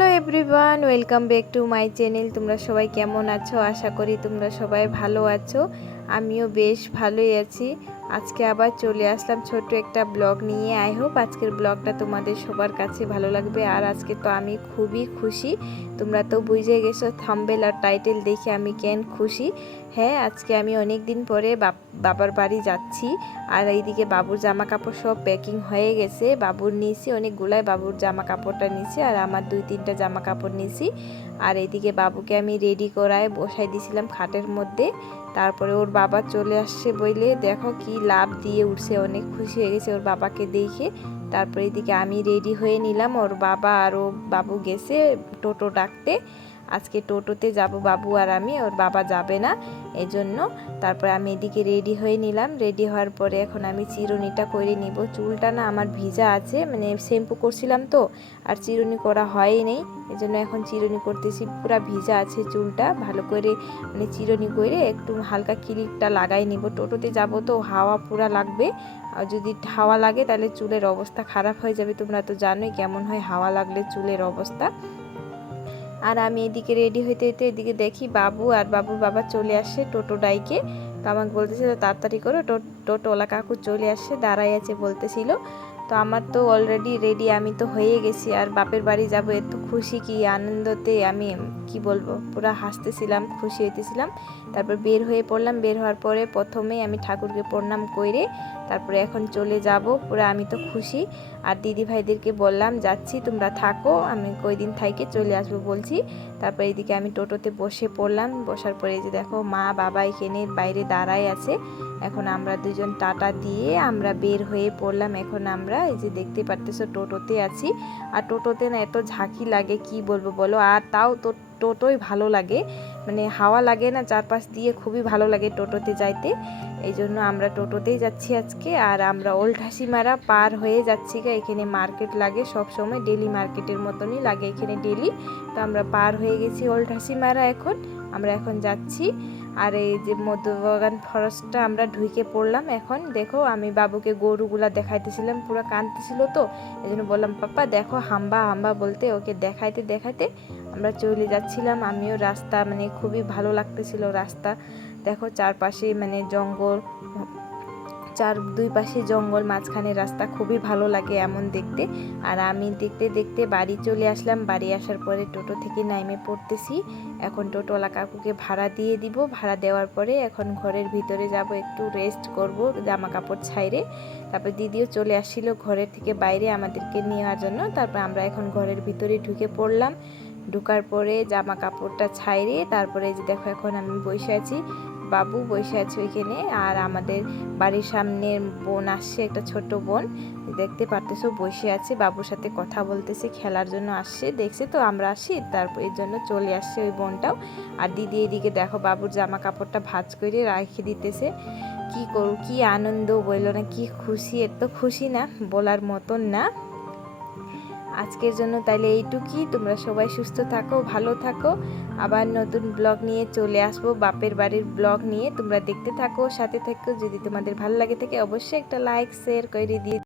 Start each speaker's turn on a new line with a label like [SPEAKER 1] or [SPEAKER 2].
[SPEAKER 1] Hello everyone, welcome back to my channel. তোমরা সবাই কেমন আছো? আশা করি তোমরা সবাই ভালো আছো। আমিও বেশ ভালোই আছি। আজকে আবার চলে আসলাম ছোট একটা ব্লগ নিয়ে। আই হোপ আজকের ব্লগটা তোমাদের সবার কাছে ভালো লাগবে। আর আজকে তো আমি খুবই খুশি। তোমরা তো বুঝে গেছো থাম্বেল আর টাইটেল দেখে আমি কেন খুশি। হ্যাঁ আজকে আমি অনেক দিন পরে বাবার বাড়ি যাচ্ছি। আর এইদিকে বাবুর জামা কাপড় সব প্যাকিং হয়ে গেছে। বাবুর নিয়েছি, অনেকগুলাই বাবুর জামা কাপড়টা নিয়েছি আর আমার দুই তিনটা জামা কাপড় নিয়েছি। আর এইদিকে বাবুকে আমি রেডি করায় বসাই দিয়েছিলাম খাটের মধ্যে। তারপরে ওর বাবা চলে আসছে বইলে, দেখো কি লাভ দিয়ে উঠছে, অনেক খুশি হয়ে গেছে ওর বাবাকে দেখে। তারপরে এদিকে আমি রেডি হয়ে নিলাম, ওর বাবা আর ও বাবু গেছে টোটো ডাকতে। আজকে টোটোতে যাব বাবু আর আমি, ওর বাবা যাবে না, এজন্য তারপরে আমি এদিকে রেডি হয়ে নিলাম। রেডি হওয়ার পরে এখন আমি চিরুনিটা করে নিব। চুলটা না আমার ভিজা আছে মানে শ্যাম্পু করছিলাম তো, আর চিরুনি করা হয়ই নেই, এজন্য এখন চিরুনি করতেছি। পুরো ভিজা আছে চুলটা, ভালো করে মানে চিরুনি করে একটু হালকা ক্লিপটা লাগাই নিব। টোটোতে যাব তো হাওয়া পুরা লাগবে, আর যদি হাওয়া লাগে তাহলে চুলের অবস্থা খারাপ হয়ে যাবে, তোমরা তো জানোই কেমন হয় হাওয়া লাগলে চুলের অবস্থা। আর আমি এদিকে রেডি হইতে হইতে এদিকে দেখি বাবু আর বাবুর বাবা চলে আসে টোটো ডাইকে। তো আমাকে বলতেছিল, তাড়াতাড়ি করো টোটোওয়ালা কাকু চলে আসে দাঁড়াই আছে বলতেছিল। তো আমার তো অলরেডি রেডি আমি তো হয়ে গেছি। আর বাপের বাড়ি যাব এত খুশি কি আনন্দতে আমি, কি বলব, পুরো হাসতেছিলাম, খুশি হইতেছিলাম। তারপর বের হয়ে পড়লাম, বের হওয়ার পরে প্রথমে আমি ঠাকুরকে প্রণাম করে তারপরে এখন চলে যাব, পুরো আমি তো খুশি। আর দিদি ভাইদেরকে বললাম, যাচ্ছি, তোমরা থাকো, আমি কয়দিন থাইকে চলে আসব বলছি। তারপর এদিকে আমি টোটোতে বসে পড়লাম, বসার পরে যে দেখো মা, বাবা এখানে বাইরে দাঁড়ায় আছে। এখন আমরা দুজন টাটা দিয়ে আমরা বের হয়ে পড়লাম। এখন আমরা এই যে দেখতে পারতেছো টোটোতে আছি। আর টোটোতে না এত ঝাঁকি লাগে, কি বলব বলো? আর তাও তো টোটোই ভালো লাগে। মানে হাওয়া লাগে না চারপাশ দিয়ে, খুবই ভালো লাগে টোটোতে যাইতে। এই জন্য আমরা টোটোতেই যাচ্ছি আজকে। আর আমরা ওল্ড হাসিমারা পার হয়ে যাচ্ছি গা, এখানে মার্কেট লাগে সব সময় ডেলি মার্কেটের মতনই লাগে এখানে ডেলি তো আমরা পার হয়ে গেছি ওল্ড হাসিমারা এখন, আমরা এখন যাচ্ছি। আর এই যে মধ্যবাগান ফরেস্টটা আমরা ঢুকে পড়লাম এখন। দেখো, আমি বাবুকে গরুগুলা দেখাইতেছিলাম, পুরো কাঁদতেছিল তো। এই জন্য বললাম, পাপ্পা, দেখো হাম্বা হাম্বা বলতে, ওকে দেখাইতে দেখাইতে আমরা চলে যাচ্ছিলাম, আমিও রাস্তা মানে খুবই ভালো লাগতেছিল রাস্তা। দেখো চারপাশে মানে জঙ্গল, চার, দুই পাশে জঙ্গল, মাঝখানে রাস্তা খুবই ভালো লাগে এমন দেখতে। আর আমি দেখতে দেখতে বাড়ি চলে আসলাম, বাড়ি আসার পরে টোটো থেকে নাইমে পড়তেছি। এখন টোটোওয়ালা কাকুকে ভাড়া দিয়ে দিব, ভাড়া দেওয়ার পরে এখন ঘরের ভিতরে যাব, একটু রেস্ট করব জামা কাপড় ছাইরে তারপর দিদিও চলে আসছিল ঘরের থেকে বাইরে আমাদেরকে নেওয়ার জন্য, তারপর আমরা এখন ঘরের ভিতরে ঢুকে পড়লাম। ঢুকার পরে জামা কাপড়টা ছাইরে তারপরে যে দেখো, এখন আমি বসে আছি। বাবু বসে আছে ওইখানে আর আমাদের বাড়ির সামনের বোন আসছে, একটা ছোট বোন। দেখতে পারতেছো, বসে আছে, বাবুর সাথে কথা বলতেছে, খেলার জন্য আসছে। দেখছে তো, আমরা আসি, তারপর এর জন্য চলে আসছে ওই বোনটাও। আর দিদি এদিকে দেখো, বাবুর জামা কাপড়টা ভাজ করে রাখে দিতেছে। কি করু কি আনন্দ বলল না, কি খুশি, এত খুশি না, বলার মতন না। আজকের জন্য তাইলে এইটুকুই। তোমরা সবাই সুস্থ থাকো, ভালো থাকো। আবার নতুন ব্লগ নিয়ে চলে আসব, বাপের বাড়ির ব্লগ নিয়ে। তোমরা দেখতে থাকো, সাথে থাকো। যদি তোমাদের ভালো লাগে থাকে, অবশ্যই একটা লাইক, শেয়ার করে দিয়ে